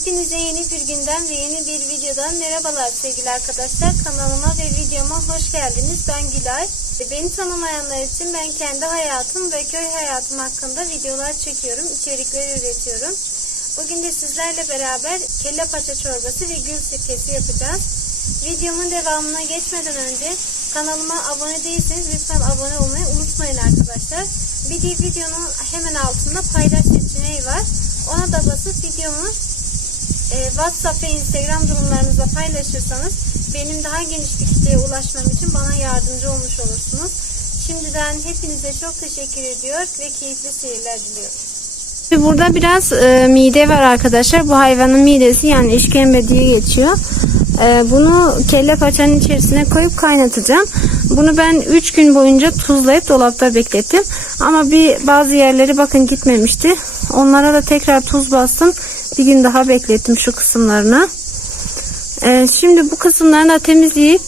Hepinize yeni bir günden ve yeni bir videodan merhabalar sevgili arkadaşlar. Kanalıma ve videoma hoş geldiniz. Ben Gülay. Beni tanımayanlar için ben kendi hayatım ve köy hayatım hakkında videolar çekiyorum, içerikler üretiyorum. Bugün de sizlerle beraber kelle paça çorbası ve gül sirkesi yapacağız. Videomun devamına geçmeden önce kanalıma abone değilseniz lütfen abone olmayı unutmayın arkadaşlar. Bir de videonun hemen altında paylaş seçeneği var. Ona da basıp videomu e, WhatsApp ve Instagram durumlarınızda paylaşırsanız benim daha geniş bir kitleye ulaşmam için bana yardımcı olmuş olursunuz. Şimdiden hepinize çok teşekkür ediyor ve keyifli seyirler diliyorum. Burada biraz e, mide var arkadaşlar. Bu hayvanın midesi yani işkembe diye geçiyor. E, bunu kelle paçanın içerisine koyup kaynatacağım. Bunu ben 3 gün boyunca tuzlayıp dolapta beklettim. Ama bir bazı yerleri bakın gitmemişti. Onlara da tekrar tuz bastım. Bir gün daha beklettim şu kısımlarına. E, şimdi bu kısımlarını temizleyip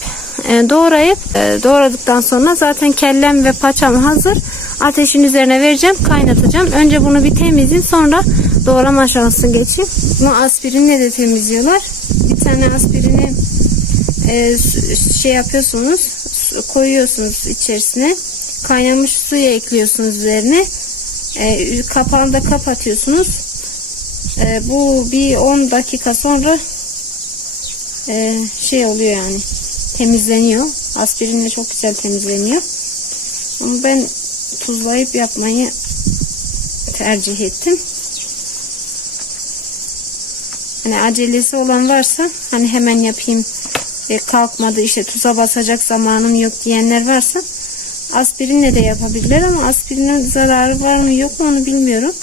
e, doğrayıp e, doğradıktan sonra zaten kellem ve paçam hazır. Ateşin üzerine vereceğim, kaynatacağım. Önce bunu bir temizleyeyim, sonra doğrama aşamasına geçeyim. Bunu aspirinle de temizliyorlar. Bir tane aspirini e, şey yapıyorsunuz, koyuyorsunuz içerisine. Kaynamış suyu ekliyorsunuz üzerine. E, kapağını da kapatıyorsunuz. E, bu bir 10 dakika sonra e, şey oluyor yani temizleniyor. Aspirinle çok güzel temizleniyor. Ama ben tuzlayıp yapmayı tercih ettim. Hani acelesi olan varsa hani hemen yapayım ve kalkmadı işte tuza basacak zamanım yok diyenler varsa aspirinle de yapabilirler ama aspirinin zararı var mı yok mu onu bilmiyorum.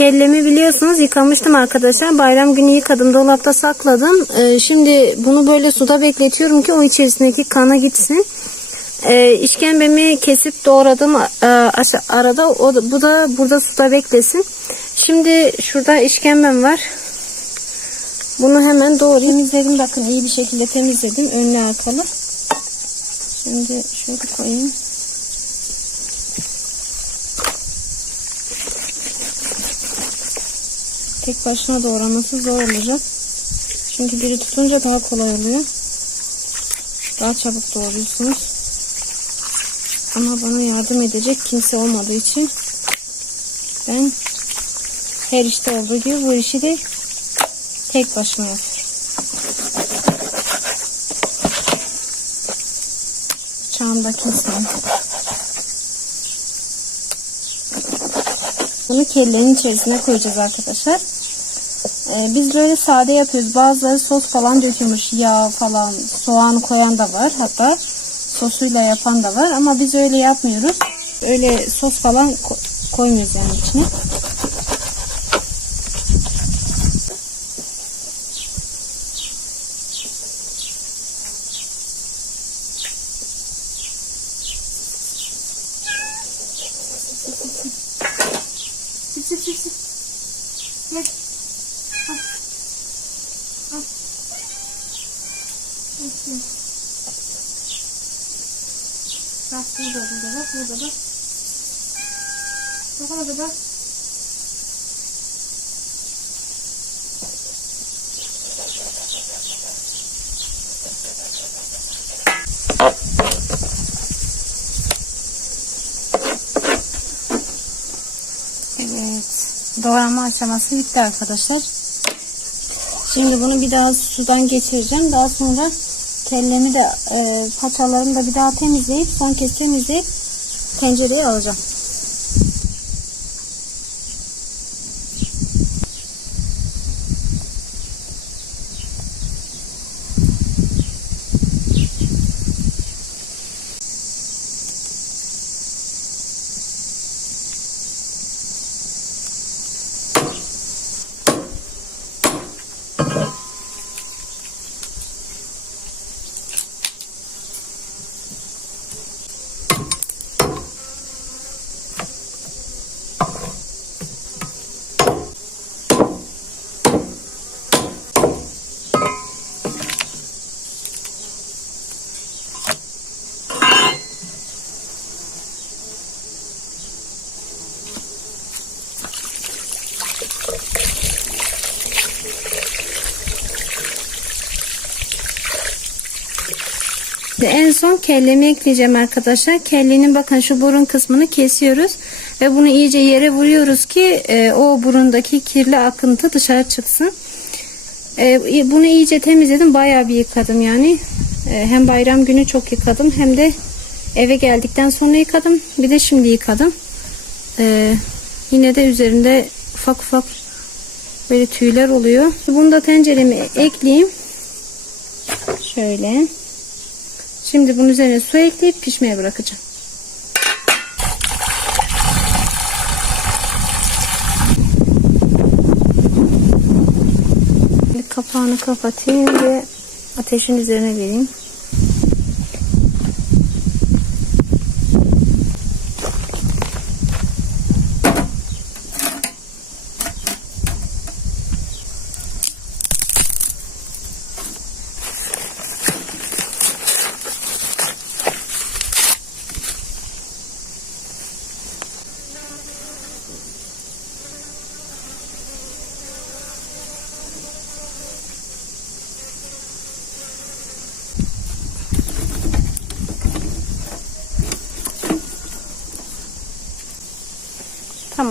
Kellemi biliyorsunuz yıkamıştım arkadaşlar. Bayram günü yıkadım. Dolapta sakladım. Ee, şimdi bunu böyle suda bekletiyorum ki o içerisindeki kana gitsin. Ee, işkembemi kesip doğradım e, aşağı, arada. O bu da burada suda beklesin. Şimdi şurada işkembem var. Bunu hemen doğrayayım. Temizledim. Bakın iyi bir şekilde temizledim. Önlü arkalı. Şimdi şöyle koyayım. Tek başına doğraması zor olacak. Çünkü biri tutunca daha kolay oluyor. Daha çabuk doğruyorsunuz. Ama bana yardım edecek kimse olmadığı için ben her işte olduğu gibi bu işi de tek başıma yapıyorum. Çağımda kesmem. Bunu kellenin içerisine koyacağız arkadaşlar. Ee, biz böyle sade yapıyoruz. Bazıları sos falan dökülmüş. Yağ falan, soğan koyan da var. Hatta sosuyla yapan da var. Ama biz öyle yapmıyoruz. Öyle sos falan ko koymuyoruz yani içine. Bakayım. Bak burada burada bak burada bak. Bak orada bak. Evet. Doğrama aşaması bitti arkadaşlar. Şimdi bunu bir daha sudan geçireceğim. Daha sonra kellemi de e, paçalarını da bir daha temizleyip son kez temizleyip tencereye alacağım. Son kellemi ekleyeceğim arkadaşlar. Kellenin bakın şu burun kısmını kesiyoruz. Ve bunu iyice yere vuruyoruz ki e, o burundaki kirli akıntı dışarı çıksın. E, bunu iyice temizledim. Bayağı bir yıkadım yani. E, hem bayram günü çok yıkadım hem de eve geldikten sonra yıkadım. Bir de şimdi yıkadım. E, yine de üzerinde ufak ufak böyle tüyler oluyor. Bunu da tencereme ekleyeyim. Şöyle. Şimdi bunun üzerine su ekleyip pişmeye bırakacağım. Şimdi kapağını kapatayım ve ateşin üzerine vereyim.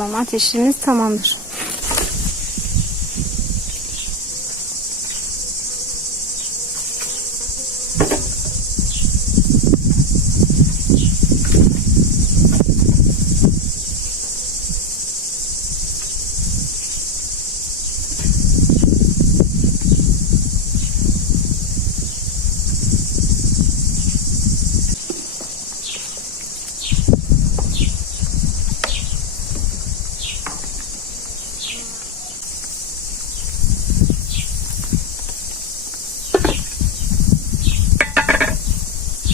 Tamam ateşimiz tamamdır.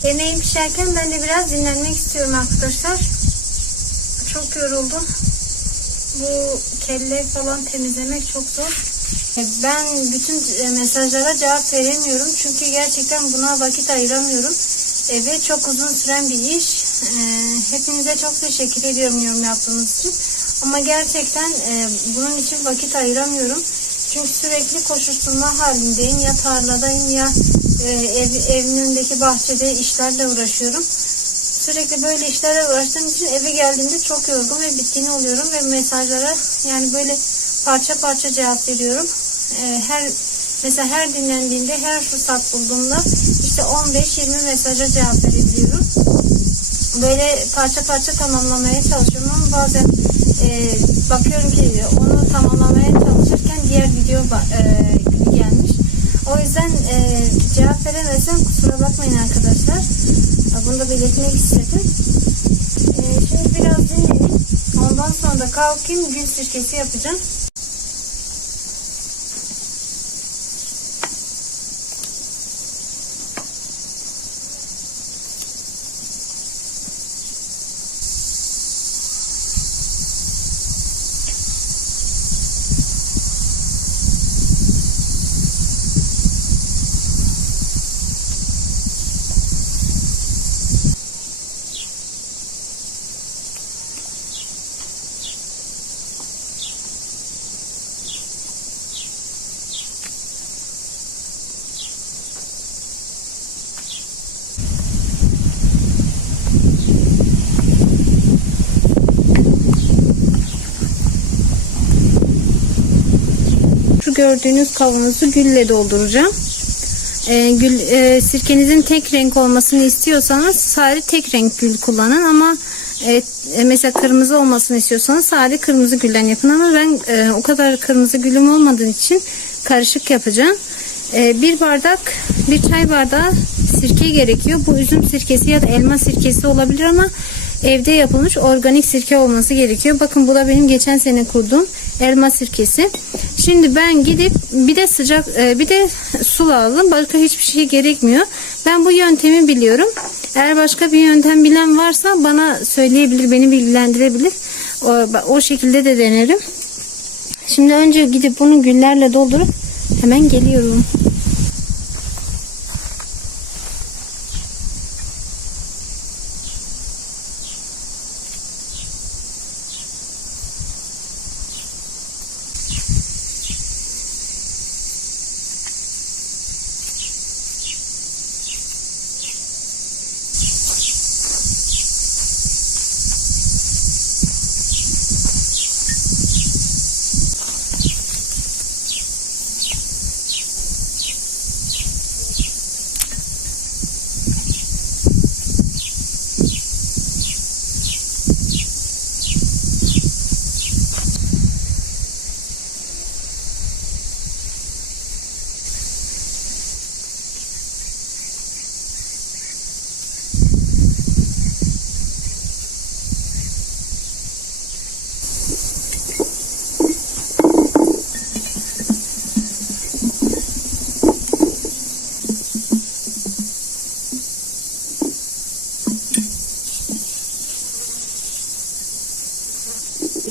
Yemeğim pişerken ben de biraz dinlenmek istiyorum arkadaşlar. Çok yoruldum. Bu kelle falan temizlemek çok zor. Ben bütün e, mesajlara cevap veremiyorum. Çünkü gerçekten buna vakit ayıramıyorum. E, Ve çok uzun süren bir iş. E, Hepinize çok teşekkür ediyorum yorum yaptığınız için. Ama gerçekten e, bunun için vakit ayıramıyorum. Çünkü sürekli koşuşturma halindeyim. Ya tarladayım ya e, ev, evimin önündeki bahçede işlerle uğraşıyorum. Sürekli böyle işlerle uğraştığım için eve geldiğimde çok yorgun ve bitkin oluyorum ve mesajlara yani böyle parça parça cevap veriyorum. E, her mesela her dinlendiğimde her fırsat bulduğumda işte 15-20 mesaja cevap verebiliyorum. Böyle parça parça tamamlamaya çalışıyorum ama bazen e, bakıyorum ki onu tamamlamaya çalışırken diğer video e. O yüzden e, cevap veremezsem kusura bakmayın arkadaşlar. Bunu da belirtmek istedim. E, şimdi biraz dinleneyim. Ondan sonra da kalkayım gül sirkesi yapacağım. Gördüğünüz kavanozu gülle dolduracağım. Ee, gül e, sirkenizin tek renk olmasını istiyorsanız sadece tek renk gül kullanın ama e, e, mesela kırmızı olmasını istiyorsanız sadece kırmızı gülden yapın ama ben e, o kadar kırmızı gülüm olmadığı için karışık yapacağım. E, bir bardak bir çay bardağı sirke gerekiyor. Bu üzüm sirkesi ya da elma sirkesi olabilir ama evde yapılmış organik sirke olması gerekiyor. Bakın bu da benim geçen sene kurduğum elma sirkesi. Şimdi ben gidip bir de sıcak e, bir de su lazım. Başka hiçbir şey gerekmiyor. Ben bu yöntemi biliyorum. Eğer başka bir yöntem bilen varsa bana söyleyebilir, beni bilgilendirebilir. O, o şekilde de denerim. Şimdi önce gidip bunu güllerle doldurup hemen geliyorum.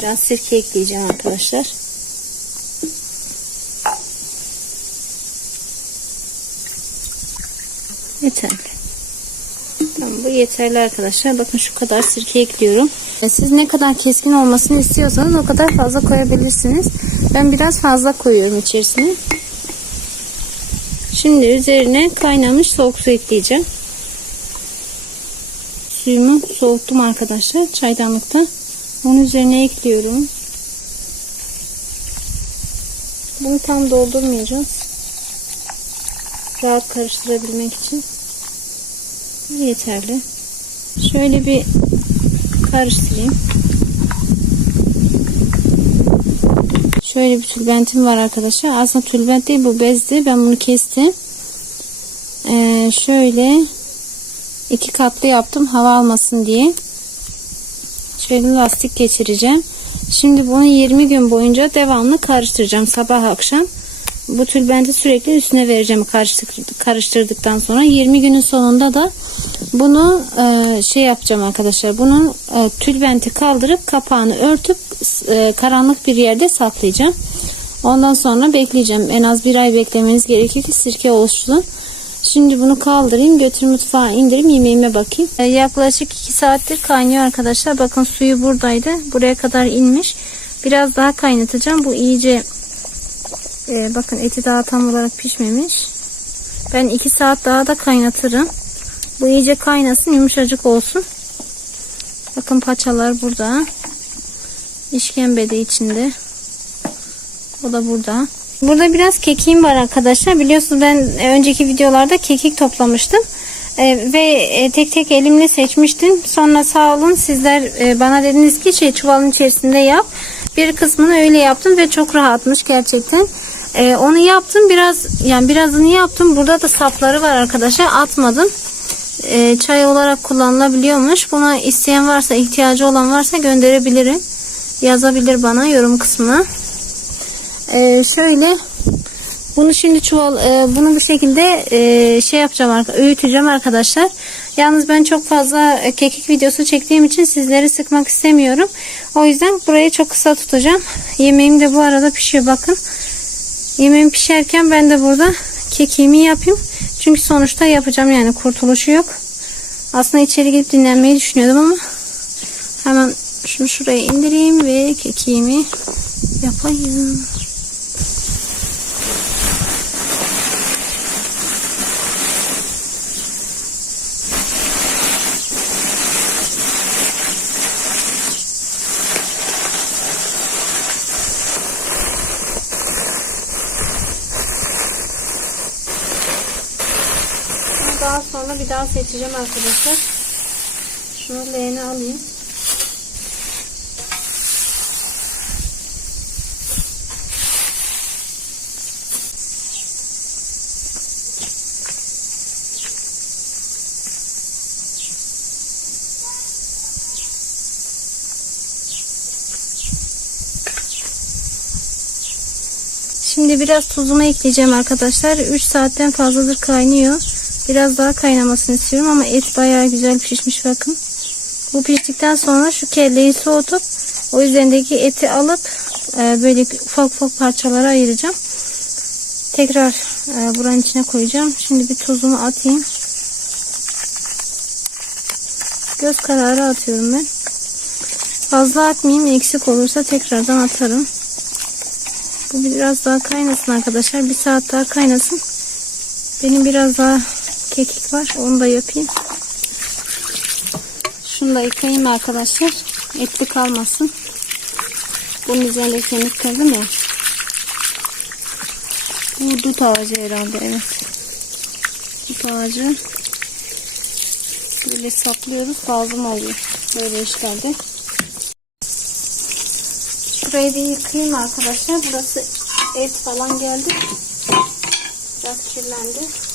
Biraz sirke ekleyeceğim arkadaşlar. Yeterli. Tamam bu yeterli arkadaşlar. Bakın şu kadar sirke ekliyorum. E, Siz ne kadar keskin olmasını istiyorsanız o kadar fazla koyabilirsiniz. Ben biraz fazla koyuyorum içerisine. Şimdi üzerine kaynamış soğuk su ekleyeceğim. Suyumu soğuttum arkadaşlar çaydanlıkta. Onun üzerine ekliyorum. Bunu tam doldurmayacağız. Rahat karıştırabilmek için. Yeterli. Şöyle bir karıştırayım. Şöyle bir tülbentim var arkadaşlar. Aslında tülbent değil bu bezdi. Ben bunu kestim. Ee, şöyle iki katlı yaptım hava almasın diye. Şöyle lastik geçireceğim. Şimdi bunu 20 gün boyunca devamlı karıştıracağım sabah akşam. Bu tülbenti sürekli üstüne vereceğim karıştırdıktan sonra 20 günün sonunda da bunu e, şey yapacağım arkadaşlar. Bunun e, tülbenti kaldırıp kapağını örtüp e, karanlık bir yerde saklayacağım. Ondan sonra bekleyeceğim. En az bir ay beklemeniz gerekiyor ki sirke oluşsun. Şimdi bunu kaldırayım. Götür mutfağa indireyim. Yemeğime bakayım. E, yaklaşık 2 saattir kaynıyor arkadaşlar. Bakın suyu buradaydı. Buraya kadar inmiş. Biraz daha kaynatacağım. Bu iyice e, bakın eti daha tam olarak pişmemiş. Ben 2 saat daha da kaynatırım. Bu iyice kaynasın. Yumuşacık olsun. Bakın paçalar burada. İşkembe de içinde. O da burada. Burada biraz kekiğim var arkadaşlar. Biliyorsunuz ben önceki videolarda kekik toplamıştım. Ee, ve e, tek tek elimle seçmiştim. Sonra sağ olun sizler e, bana dediniz ki şey çuvalın içerisinde yap. Bir kısmını öyle yaptım ve çok rahatmış gerçekten. Ee, onu yaptım biraz yani birazını yaptım. Burada da sapları var arkadaşlar. Atmadım. Ee, çay olarak kullanılabiliyormuş. Buna isteyen varsa ihtiyacı olan varsa gönderebilirim. Yazabilir bana yorum kısmına. Ee, şöyle bunu şimdi çuval e, bunu bu şekilde e, şey yapacağım öğüteceğim arkadaşlar. Yalnız ben çok fazla e, kekik videosu çektiğim için sizleri sıkmak istemiyorum. O yüzden burayı çok kısa tutacağım. Yemeğim de bu arada pişiyor bakın. Yemeğim pişerken ben de burada kekiğimi yapayım. Çünkü sonuçta yapacağım yani kurtuluşu yok. Aslında içeri gidip dinlenmeyi düşünüyordum ama hemen şunu şuraya indireyim ve kekiğimi yapayım. Daha daha seçeceğim arkadaşlar. Şunu leğene alayım. Şimdi biraz tuzumu ekleyeceğim arkadaşlar. 3 saatten fazladır kaynıyor. Biraz daha kaynamasını istiyorum ama et bayağı güzel pişmiş bakın. Bu piştikten sonra şu kelleyi soğutup o üzerindeki eti alıp e, böyle ufak ufak parçalara ayıracağım. Tekrar e, buranın içine koyacağım. Şimdi bir tuzumu atayım. Göz kararı atıyorum ben. Fazla atmayayım. Eksik olursa tekrardan atarım. Bu biraz daha kaynasın arkadaşlar. Bir saat daha kaynasın. Benim biraz daha kekik var. Onu da yapayım. Şunu da yıkayayım arkadaşlar. Etli kalmasın. Bunun üzerinde kemik kırdım ya. Bu dut ağacı herhalde. Evet. Dut ağacı. Böyle saplıyoruz. Lazım oluyor. Böyle işlerde. Şurayı da yıkayayım arkadaşlar. Burası et falan geldi. Biraz kirlendi.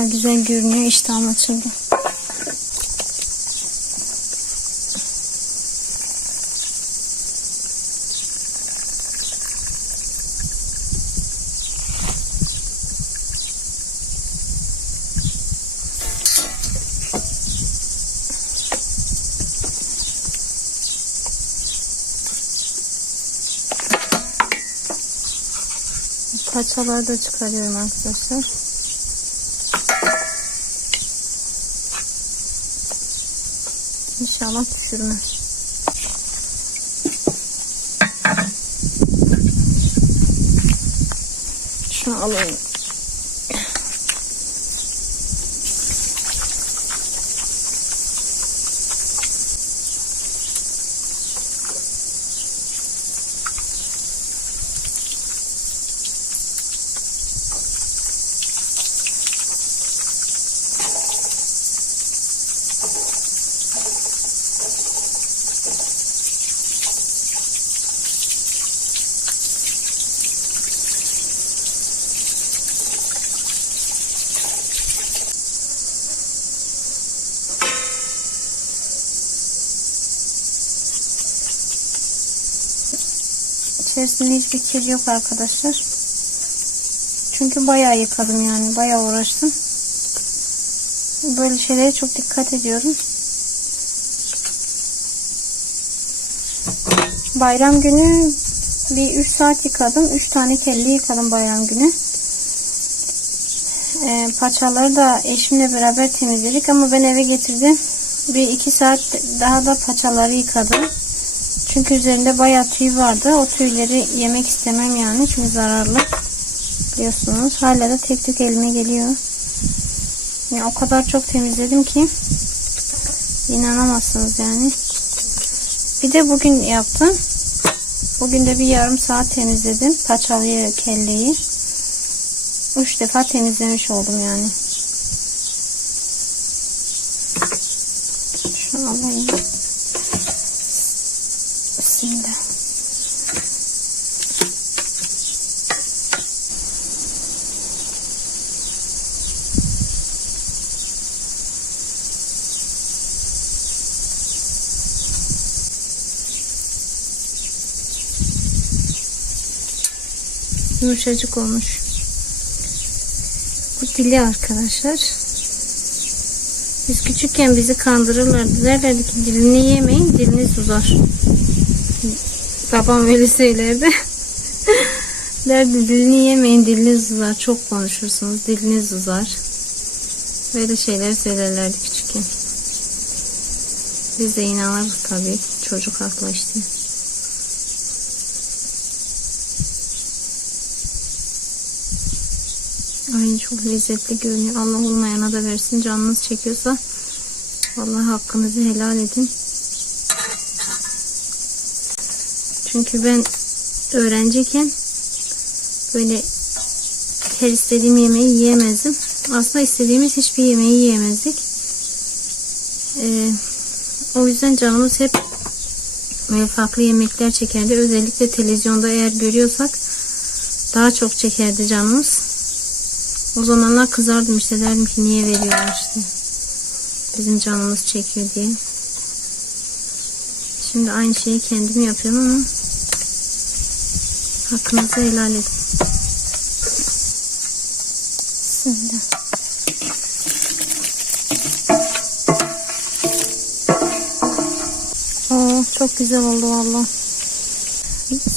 Baya güzel görünüyor. İştahım açıldı. Paçaları da çıkarıyorum arkadaşlar. İnşallah düşürmez. Şunu alayım. İçerisinde hiçbir kir yok arkadaşlar. Çünkü bayağı yıkadım yani. Bayağı uğraştım. Böyle şeylere çok dikkat ediyorum. Bayram günü bir 3 saat yıkadım. 3 tane telli yıkadım bayram günü. Ee, paçaları da eşimle beraber temizledik ama ben eve getirdim. Bir 2 saat daha da paçaları yıkadım. Çünkü üzerinde bayağı tüy vardı. O tüyleri yemek istemem yani. Çünkü zararlı. Biliyorsunuz. Hala da tek tek elime geliyor. Yani o kadar çok temizledim ki inanamazsınız yani. Bir de bugün yaptım. Bugün de bir yarım saat temizledim. Paçalıyı, kelleyi. Üç defa temizlemiş oldum yani. Şunu alayım. Bismillah. Yumuşacık olmuş. Bu dili arkadaşlar. Biz küçükken bizi kandırırlardı. Derlerdi ki dilini yemeyin diliniz uzar. Babam öyle söylerdi. Derdi dilini yemeyin diliniz uzar. Çok konuşursunuz diliniz uzar. Böyle şeyler söylerlerdi küçükken. Biz de inanırız tabii. Çocuk aklı işte. Ay çok lezzetli görünüyor. Allah olmayana da versin. Canınız çekiyorsa vallahi hakkınızı helal edin. Çünkü ben öğrenciyken böyle her istediğim yemeği yiyemezdim. Aslında istediğimiz hiçbir yemeği yiyemezdik. Ee, o yüzden canımız hep böyle farklı yemekler çekerdi. Özellikle televizyonda eğer görüyorsak daha çok çekerdi canımız. O zamanlar kızardım işte derdim ki niye veriyorlar işte. Bizim canımız çekiyor diye. Şimdi aynı şeyi kendim yapıyorum ama hakkınızı helal edin. Bismillah. Oo, çok güzel oldu valla.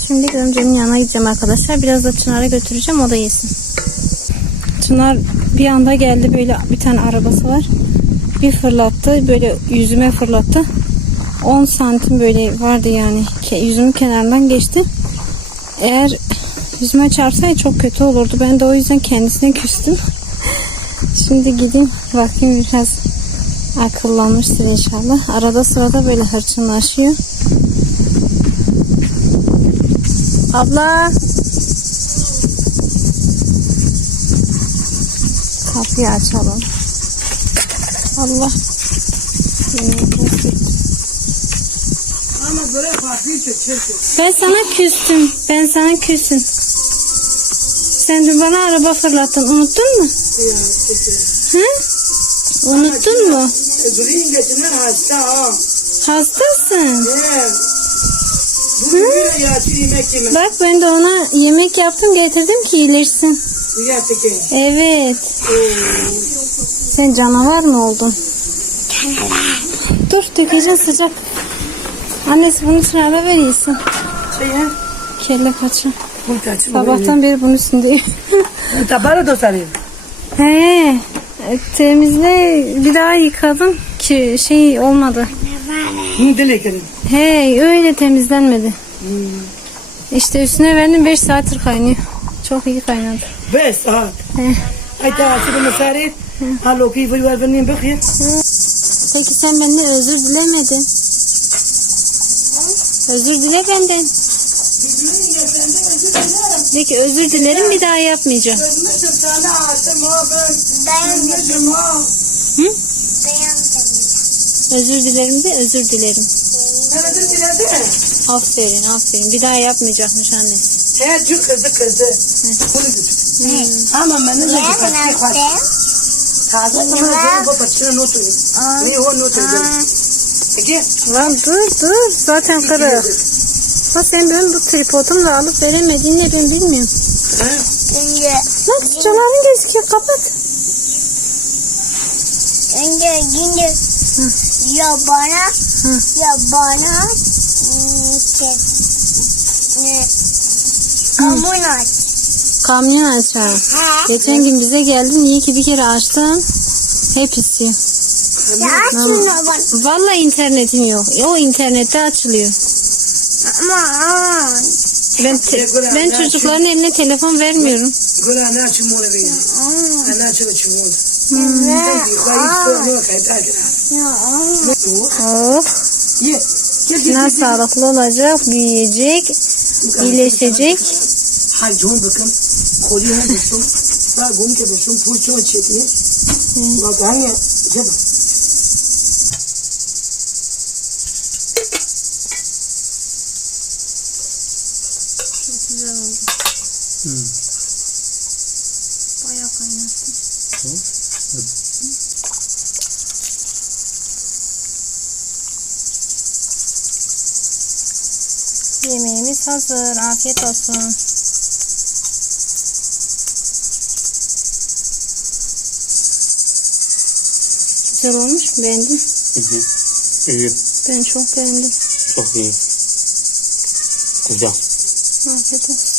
Şimdi Gömce'nin yanına gideceğim arkadaşlar. Biraz da Çınar'a götüreceğim o da yesin. Çınar bir anda geldi böyle bir tane arabası var. Bir fırlattı böyle yüzüme fırlattı. 10 santim böyle vardı yani. Yüzümün kenarından geçti. Eğer yüzüme çarpsaydı çok kötü olurdu. Ben de o yüzden kendisine küstüm. Şimdi gideyim bakayım biraz akıllanmıştır inşallah. Arada sırada böyle hırçınlaşıyor. Abla. Kapıyı açalım. Allah. Ben sana küstüm. Ben sana küstüm. Sen dün bana araba fırlattın. Unuttun mu? Hı? Unuttun mu? Hastasın. Yeme. Bak ben de ona yemek yaptım getirdim ki iyileşsin. Evet. Sen canavar mı oldun? Dur dökeceğim sıcak. Annesi bunun için ara ver yesin. Şey ya. Kelle paça. Sabahtan beri bunun üstündeyim. Tabara da sarayım. He, temizle bir daha yıkadım ki şey olmadı. Hı dilekerim. He, öyle temizlenmedi. İşte üstüne verdim 5 saattir kaynıyor. Çok iyi kaynadı. Beş saat. He. Ay ta asırı mesaret. Ha loki fır var benim bakayım. Peki sen benden özür dilemedin. Özür dile benden. De ki özür dilerim bir daha yapmayacağım. Özmüşüm sana asım ha ben. Dayanmadım. ha. Hı? Özür dilerim de özür dilerim. Sen özür diledin mi? Aferin aferin. Bir daha yapmayacakmış anne. He cük kızı kızı. Bunu götür. Ama ben ne nasıl? Taze zaman bu paçına notu. Ne o notu. Peki. Lan dur dur zaten kırık. Ha sen benim bu tripodumla alıp veremediğin ne ben bilmiyorum. Önce, Bak çanağın gözüküyor kapat. önce, önce ya bana, Hı. ya bana hmm, ne, kamun aç. Kamyon açar. Ha? Geçen gün bize geldin iyi ki bir kere açtın. Hep istiyor. Ya aç şunu bana. Vallahi internetin yok. O internette açılıyor. Ama aman. Ben te- ben çocukların eline telefon vermiyorum. Gula ana çumuğuna benim. Ana çumuğuna çumuğuna. Ne? Kayıp sorunu kayıp Ya aman. Oh, ne sağlıklı olacak, büyüyecek, iyileşecek. Bakın. Koli ho buşum. Ba gum ke buşum puço çekmiş. Bak hangi? Gel bak. Çok güzel oldu. Bayağı kaynattım. Yemeğimiz hazır. Afiyet olsun. Güzel olmuş mu? Beğendin? İyi. Ben çok beğendim. Çok iyi. Güzel. Afiyet olsun.